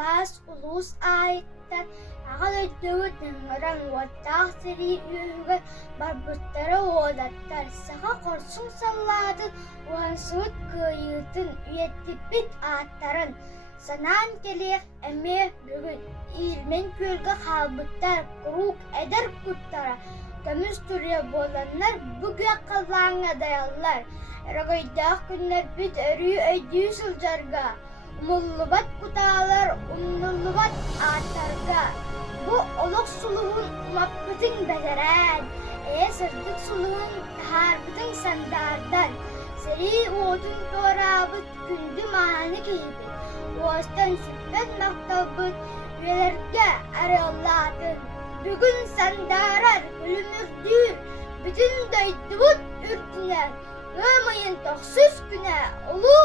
Алаас улуус айттан ағал өйдөбіт ныңыран уаттақ сірі үйігі барбыттары оодаттар. Саға қорсың саллатын уансуыт күйітін үйеттіппіт аттарын. Санаан келеқ әме бүгін илмен көлгі қалбыттар құруқ әдір күттара. Көміс түре боланлар бүге қаллаңа даяллар. Рағайдақ күнлер біт өрі өйдүй сылжарға. Умуллубат куталар умнуллубат аттарға. Бу олық сулуғын умаппытың бәдерән. Сырдық сулуғын харбытың сандардан. Сәрі оғытын торабыт күнді маны кейбі. Оғыстан сүттен мақталбыт үйелерге арылатын. Бүгін сандарар күлімірдір. Бүтін дөйдібіт үртінер. Өмайын тоқсыз күнә олу